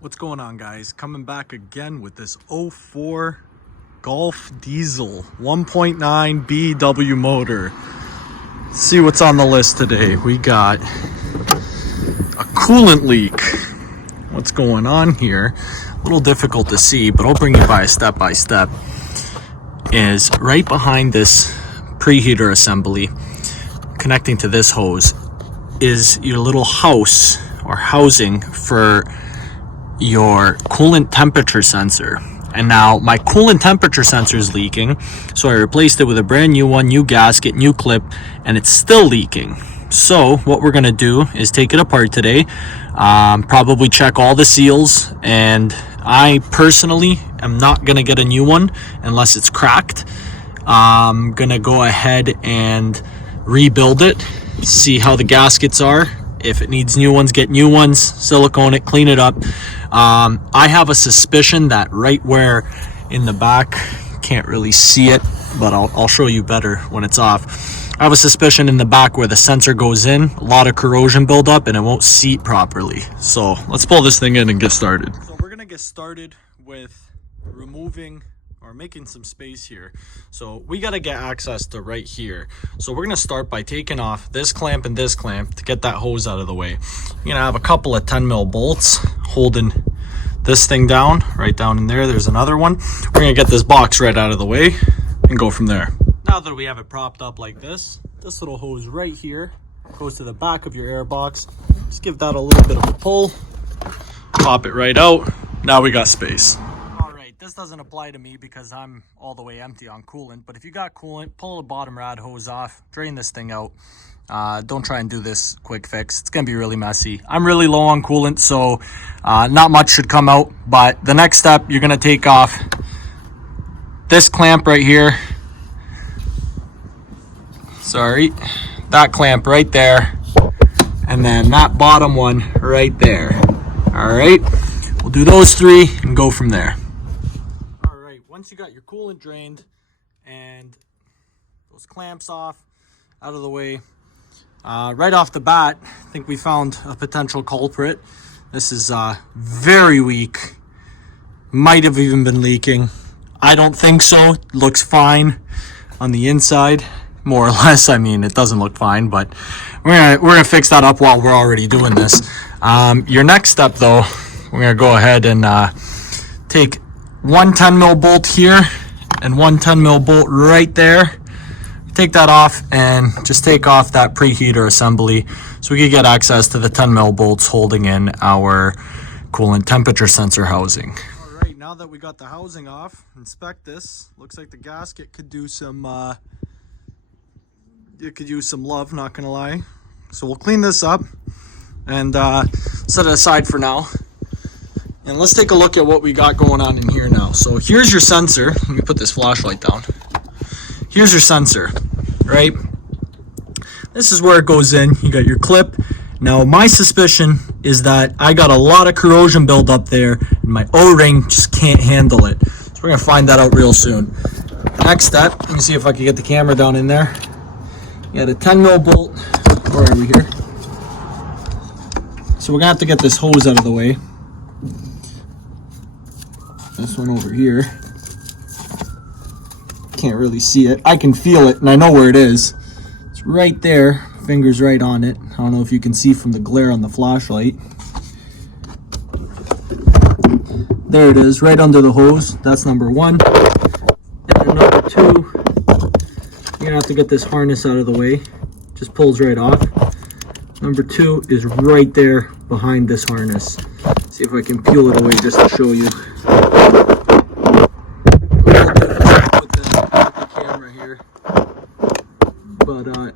What's going on, guys? Coming back again with this 04 Golf Diesel 1.9 BEW motor. Let's see what's on the list today. We got a coolant leak. What's going on here? A little difficult to see, but I'll bring you by step by step. Is right behind this preheater assembly, connecting to this hose, is your little house or housing for your coolant temperature sensor. And now my coolant temperature sensor is leaking, so I replaced it with a brand new one, new gasket, new clip, and it's still leaking. So what we're gonna do is take it apart today, probably check all the seals, and I personally am not gonna get a new one unless it's cracked. I'm gonna go ahead and rebuild it, see how the gaskets are. If it needs new ones, get new ones, silicone it, clean it up. I have a suspicion that right where in the back, can't really see it, but I'll show you better when it's off. I have a suspicion in the back where the sensor goes in, a lot of corrosion buildup and it won't seat properly. So let's pull this thing in and get started. So we're gonna get started with removing or making some space here. So we got to get access to right here. So we're going to start by taking off this clamp and this clamp to get that hose out of the way. You're going to have a couple of 10 mil bolts holding this thing down, right down in there. There's another one. We're going to get this box right out of the way and go from there. Now that we have it propped up like this little hose right here goes to the back of your air box. Just give that a little bit of a pull, pop it right out. Now we got space. This doesn't apply to me because I'm all the way empty on coolant, but if you got coolant, pull the bottom rad hose off, drain this thing out. Don't try and do this quick fix. It's gonna be really messy. I'm really low on coolant, so not much should come out, but the next step, you're gonna take off this clamp right here. Sorry, that clamp right there, and then that bottom one right there. All right, we'll do those three and go from there. Once you got your coolant drained and those clamps off, out of the way, right off the bat, I think we found a potential culprit. This is very weak. Might have even been leaking. I don't think so. It looks fine on the inside, more or less. I mean, it doesn't look fine, but we're gonna fix that up while we're already doing this. Your next step, though, we're gonna go ahead and take one 10 mil bolt here and one 10 mil bolt right there. Take that off and just take off that preheater assembly so we can get access to the 10 mil bolts holding in our coolant temperature sensor housing. All right, now that we got the housing off, inspect this. Looks like the gasket could do some it could use some love, not gonna lie. So we'll clean this up and set it aside for now. And let's take a look at what we got going on in here now. So here's your sensor. Let me put this flashlight down. Here's your sensor, right? This is where it goes in. You got your clip. Now my suspicion is that I got a lot of corrosion buildup there and my O-ring just can't handle it. So we're gonna find that out real soon. Next step, let me see if I can get the camera down in there. You got a 10 mil bolt. Where are we here? So we're gonna have to get this hose out of the way. This one over here. Can't really see it. I can feel it and I know where it is. It's right there. Fingers right on it. I don't know if you can see from the glare on the flashlight. There it is, right under the hose. That's number one. And then number two, you're gonna have to get this harness out of the way. Just pulls right off. Number two is right there behind this harness. See if I can peel it away just to show you. But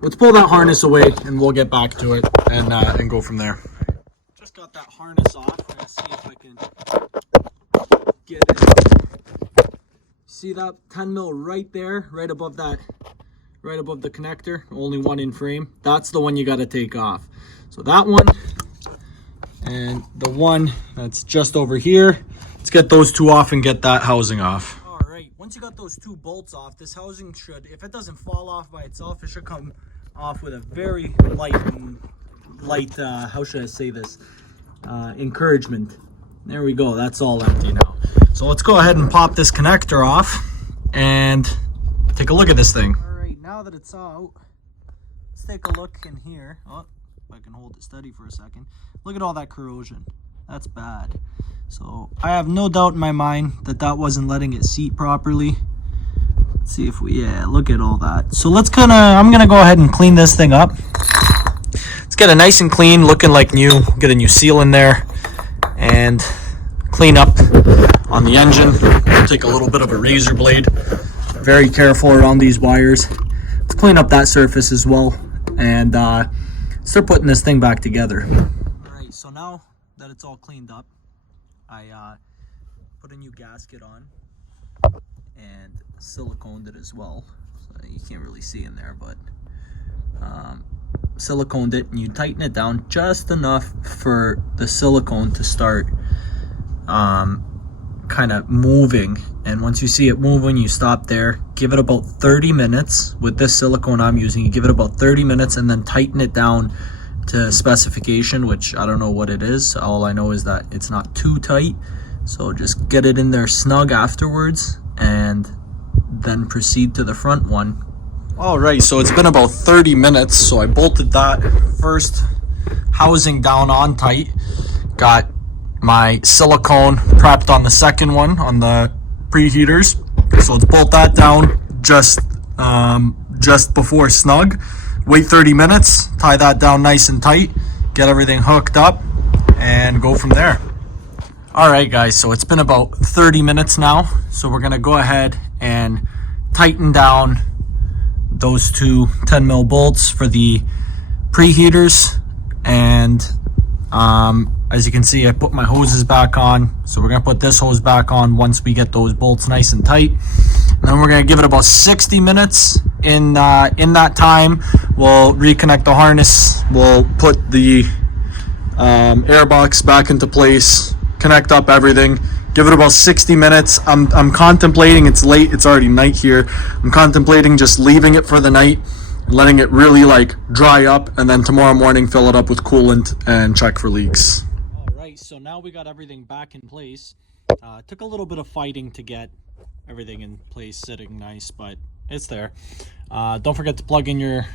let's pull that harness away and we'll get back to it and go from there. Just got that harness off. I'm gonna see if I can get it. See that 10 mil right there, right above that, right above the connector, only one in frame. That's the one you got to take off. So that one and the one that's just over here. Let's get those two off and get that housing off. All right, once you got those two bolts off, this housing should, if it doesn't fall off by itself, it should come off with a very light, how should I say this, encouragement. There we go, that's all empty now. So let's go ahead and pop this connector off and take a look at this thing. All right, now that it's out, let's take a look in here. Oh, if I can hold it steady for a second. Look at all that corrosion. That's bad. So I have no doubt in my mind that that wasn't letting it seat properly. Let's see if we, yeah, look at all that. So I'm gonna go ahead and clean this thing up. Let's get it nice and clean, looking like new. Get a new seal in there and clean up on the engine. Take a little bit of a razor blade. Very careful around these wires. Let's clean up that surface as well and start putting this thing back together. All right, so now that it's all cleaned up, I put a new gasket on and siliconed it as well. So you can't really see in there, but siliconed it, and you tighten it down just enough for the silicone to start kind of moving. And once you see it moving, you stop there. Give it about 30 minutes. With this silicone I'm using, you give it about 30 minutes and then tighten it down to specification, which I don't know what it is. All I know is that it's not too tight. So just get it in there snug afterwards and then proceed to the front one. All right, so it's been about 30 minutes. So I bolted that first housing down on tight. Got my silicone prepped on the second one on the preheaters. So let's bolt that down just before snug. Wait 30 minutes, tie that down nice and tight, get everything hooked up, and go from there. All right, guys, so it's been about 30 minutes now. So we're gonna go ahead and tighten down those two 10 mil bolts for the preheaters. And as you can see, I put my hoses back on. So we're gonna put this hose back on once we get those bolts nice and tight. And then we're gonna give it about 60 minutes. In that time, we'll reconnect the harness. We'll put the airbox back into place, connect up everything. Give it about 60 minutes. I'm contemplating, it's late, it's already night here. I'm contemplating just leaving it for the night, letting it really like dry up, and then tomorrow morning fill it up with coolant and check for leaks. All right, so now we got everything back in place. Took a little bit of fighting to get everything in place, sitting nice, but it's there. Don't forget to plug in your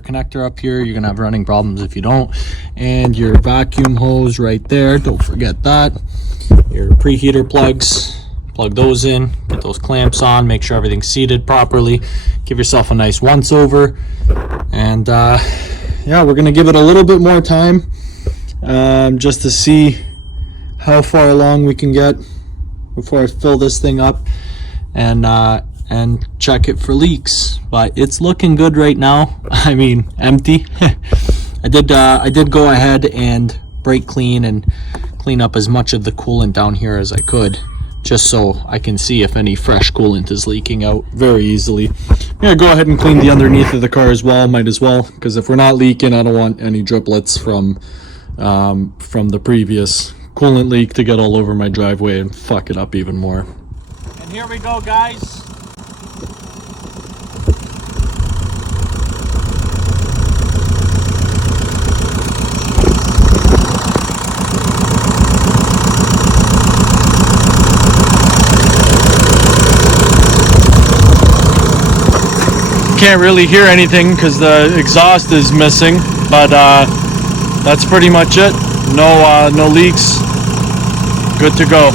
connector up here. You're gonna have running problems if you don't. And your vacuum hose right there, don't forget that. Your preheater plugs, plug those in, get those clamps on, make sure everything's seated properly. Give yourself a nice once over. And yeah, we're gonna give it a little bit more time just to see how far along we can get before I fill this thing up and check it for leaks. But it's looking good right now. I mean, empty. I did go ahead and brake clean and clean up as much of the coolant down here as I could, just so I can see if any fresh coolant is leaking out very easily. I'm gonna go ahead and clean the underneath of the car as well. Might as well, because if we're not leaking, I don't want any driplets from the previous coolant leak to get all over my driveway and fuck it up even more. And here we go, guys. Can't really hear anything because the exhaust is missing, but that's pretty much it. No leaks. Good to go.